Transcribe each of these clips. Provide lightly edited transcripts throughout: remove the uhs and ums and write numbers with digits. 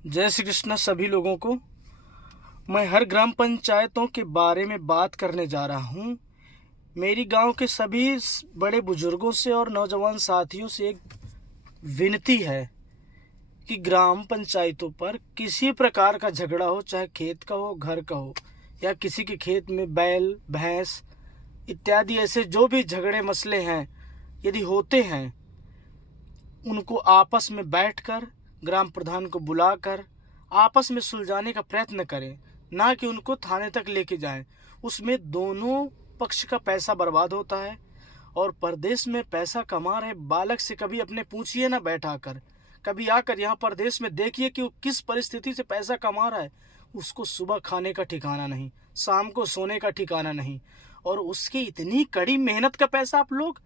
जय श्री कृष्ण सभी लोगों को। मैं हर ग्राम पंचायतों के बारे में बात करने जा रहा हूँ। मेरी गांव के सभी बड़े बुजुर्गों से और नौजवान साथियों से एक विनती है कि ग्राम पंचायतों पर किसी प्रकार का झगड़ा हो, चाहे खेत का हो, घर का हो, या किसी के खेत में बैल भैंस इत्यादि ऐसे जो भी झगड़े मसले हैं, यदि होते हैं, उनको आपस में बैठकर ग्राम प्रधान को बुलाकर आपस में सुलझाने का प्रयत्न करें, ना कि उनको थाने तक लेके जाएं। उसमें दोनों पक्ष का पैसा बर्बाद होता है। और परदेश में पैसा कमा रहे बालक से कभी अपने पूछिए ना बैठाकर, कभी आकर यहाँ परदेश में देखिए कि वो किस परिस्थिति से पैसा कमा रहा है। उसको सुबह खाने का ठिकाना नहीं, शाम को सोने का ठिकाना नहीं, और उसकी इतनी कड़ी मेहनत का पैसा आप लोग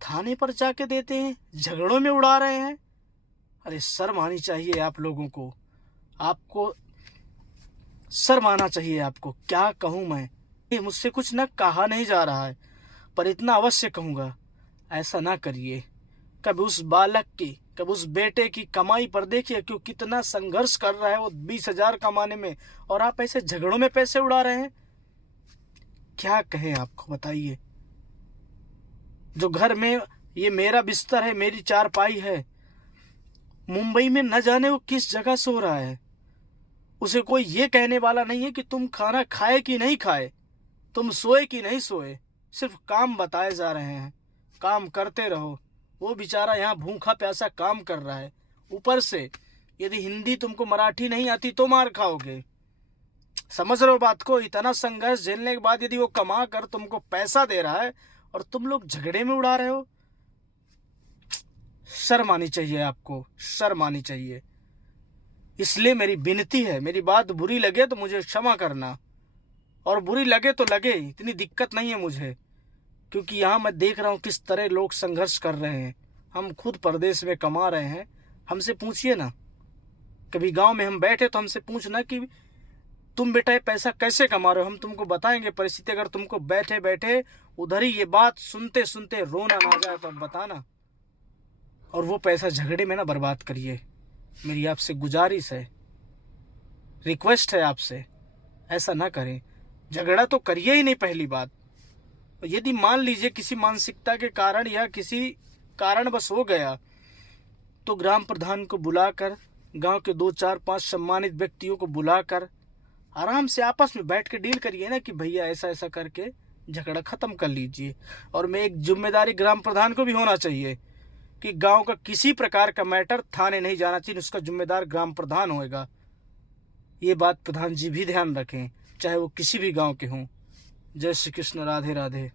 थाने पर जाके देते हैं, झगड़ों में उड़ा रहे हैं। अरे शर्म आनी चाहिए आप लोगों को, आपको शर्म आना चाहिए। आपको क्या कहूँ मैं, ये मुझसे कुछ ना कहा नहीं जा रहा है, पर इतना अवश्य कहूँगा, ऐसा ना करिए। कभी उस बालक की, कभी उस बेटे की कमाई पर देखिए कि वो कितना संघर्ष कर रहा है वो 20,000 कमाने में, और आप ऐसे झगड़ों में पैसे उड़ा रहे हैं। क्या कहें आपको, बताइए। जो घर में ये मेरा बिस्तर है, मेरी चारपाई है, मुंबई में न जाने वो किस जगह सो रहा है, उसे कोई ये कहने वाला नहीं है कि तुम खाना खाए कि नहीं खाए, तुम सोए कि नहीं सोए। सिर्फ काम बताए जा रहे हैं, काम करते रहो। वो बेचारा यहाँ भूखा प्यासा काम कर रहा है, ऊपर से यदि हिंदी तुमको मराठी नहीं आती तो मार खाओगे। समझ रहे हो बात को। इतना संघर्ष झेलने के बाद यदि वो कमा कर तुमको पैसा दे रहा है और तुम लोग झगड़े में उड़ा रहे हो, शर्म आनी चाहिए आपको, शर्म आनी चाहिए। इसलिए मेरी विनती है, मेरी बात बुरी लगे तो मुझे क्षमा करना, और बुरी लगे तो लगे, इतनी दिक्कत नहीं है मुझे, क्योंकि यहाँ मैं देख रहा हूँ किस तरह लोग संघर्ष कर रहे हैं। हम खुद परदेश में कमा रहे हैं, हमसे पूछिए ना। कभी गांव में हम बैठे तो हमसे पूछना कि तुम बेटा ये पैसा कैसे कमा रहे हो, हम तुमको बताएंगे परिस्थिति। अगर तुमको बैठे बैठे उधर ही ये बात सुनते सुनते रोना ना जाए तो बताना, और वो पैसा झगड़े में ना बर्बाद करिए। मेरी आपसे गुजारिश है, रिक्वेस्ट है आपसे, ऐसा ना करें। झगड़ा तो करिए ही नहीं पहली बात। यदि मान लीजिए किसी मानसिकता के कारण या किसी कारण बस हो गया, तो ग्राम प्रधान को बुलाकर, गांव के 2 4 5 सम्मानित व्यक्तियों को बुलाकर आराम से आपस में बैठ के डील करिए ना कि भैया ऐसा ऐसा करके झगड़ा खत्म कर लीजिए। और मैं एक जिम्मेदारी ग्राम प्रधान को भी होना चाहिए कि गांव का किसी प्रकार का मैटर थाने नहीं जाना चाहिए, उसका जिम्मेदार ग्राम प्रधान होएगा। ये बात प्रधान जी भी ध्यान रखें, चाहे वो किसी भी गांव के हों। जय श्री कृष्ण, राधे राधे।